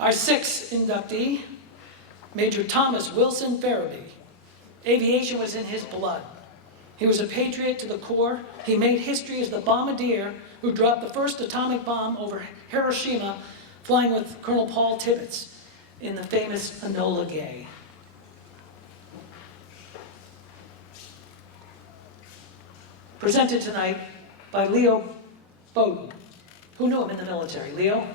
Our sixth inductee, Major Thomas Wilson Ferebee. Aviation was in his blood. He was a patriot to the core. He made history as the bombardier who dropped the first atomic bomb over Hiroshima, flying with Colonel Paul Tibbetts in the famous Enola Gay. Presented tonight by Leo Bowden. Who knew him in the military? Leo?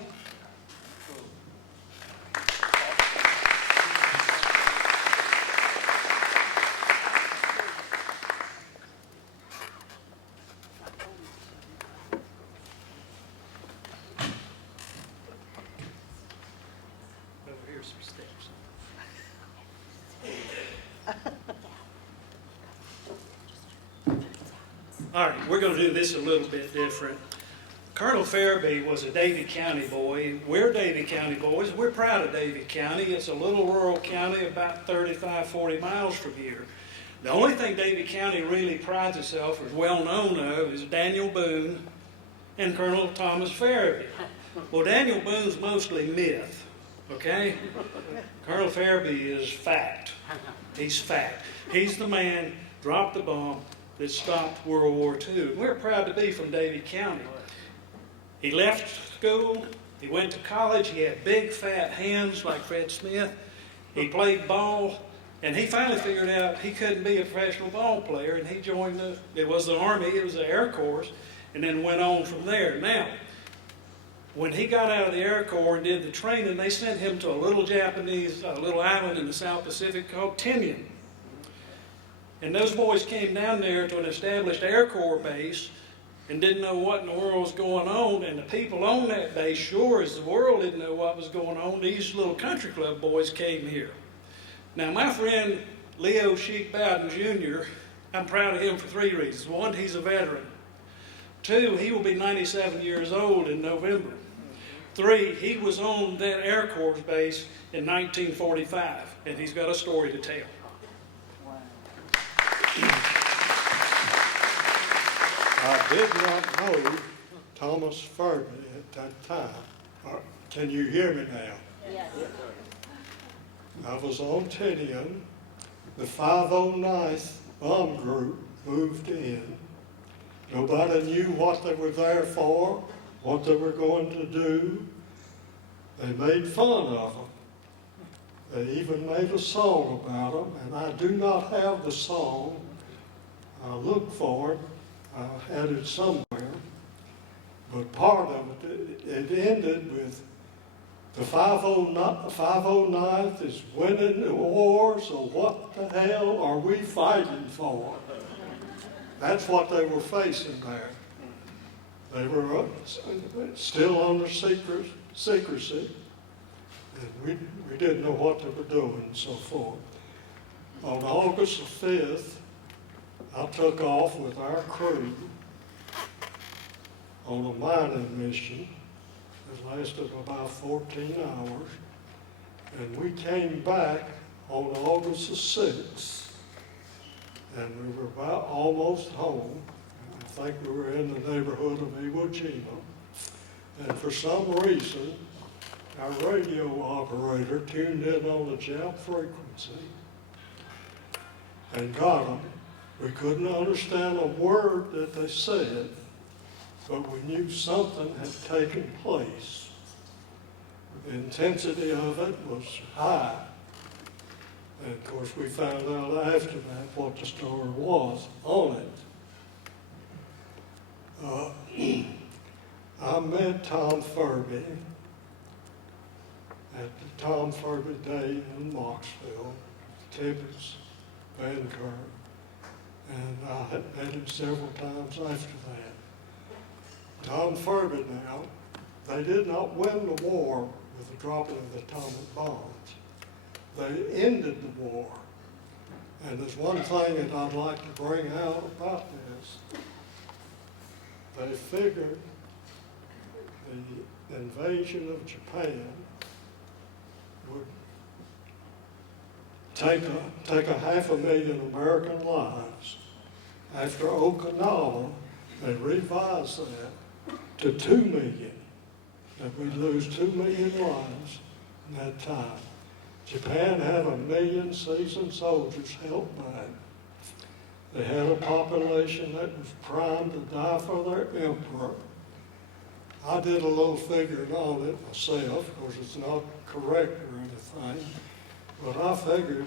All right, we're going to do this a little bit different. Colonel Ferebee was a Davie County boy. We're Davie County boys. We're proud of Davie County. It's a little rural county about 35, 40 miles from here. The only thing Davie County really prides itself, or is well known of, is Daniel Boone and Colonel Thomas Ferebee. Well, Daniel Boone's mostly myth, okay? Colonel Ferebee is fact. He's fact. He's the man, dropped the bomb, that stopped World War II. We're proud to be from Davie County. He left school, he went to college, he had big fat hands like Fred Smith, he played ball, and he finally figured out he couldn't be a professional ball player, and he joined it was the Army, it was the Air Corps, and then went on from there. Now, when he got out of the Air Corps and did the training, they sent him to a little little island in the South Pacific called Tinian. And those boys came down there to an established Air Corps base and didn't know what in the world was going on. And the people on that base, sure as the world didn't know what was going on, these little country club boys came here. Now, my friend Leo Sheik Bowden Jr., I'm proud of him for three reasons. One, he's a veteran. Two, he will be 97 years old in November. Three, he was on that Air Corps base in 1945, and he's got a story to tell. I did not know Thomas Ferebee at that time. Can you hear me now? Yes. I was on Tinian. The 509th bomb group moved in. Nobody knew what they were there for, what they were going to do. They made fun of them. They even made a song about them, and I do not have the song. I looked for it. I had it somewhere. But part of it ended with the 509th is winning the war, so what the hell are we fighting for? That's what they were facing there. They were still under secrecy, and we didn't know what they were doing and so forth. On August the 5th, I took off with our crew on a mining mission that lasted about 14 hours, and we came back on August the 6th, and we were about almost home. I think we were in the neighborhood of Iwo Jima, and for some reason, our radio operator tuned in on the Jap frequency and got them. We couldn't understand a word that they said, but we knew something had taken place. The intensity of it was high. And of course, we found out after that what the story was on it. I met Tom Ferebee at the Tom Ferebee Day in Moxville, Tibbetts, Van Kirk, and I had met him several times after that. Tom Ferebee now, they did not win the war with the dropping of the atomic bombs. They ended the war. And there's one thing that I'd like to bring out about this. They figured the invasion of Japan would take a 500,000 American lives. After Okinawa, they revised that to 2 million. That we'd lose 2 million lives in that time. Japan had 1 million seasoned soldiers held back. They had a population that was primed to die for their emperor. I did a little figuring on it myself, of course it's not correct or anything, but I figured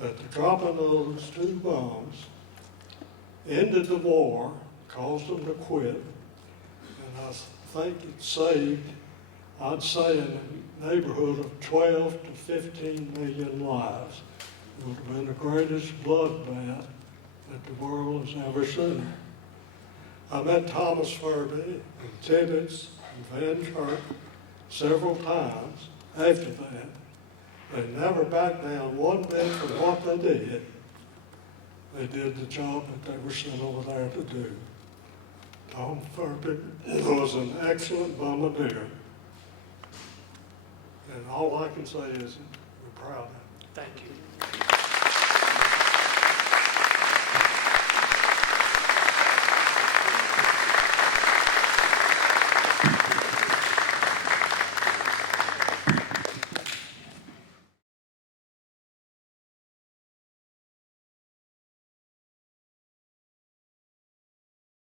that the dropping of those 2 bombs ended the war, caused them to quit, and I think it saved, I'd say, in the neighborhood of 12 to 15 million lives. It would have been the greatest bloodbath that the world has ever seen. I met Thomas Ferebee and Tibbetts and Van Kirk several times after that. They never backed down one bit from what they did. They did the job that they were sent over there to do. Tom Ferebee was an excellent bombardier. And all I can say is we're proud of him. Thank you.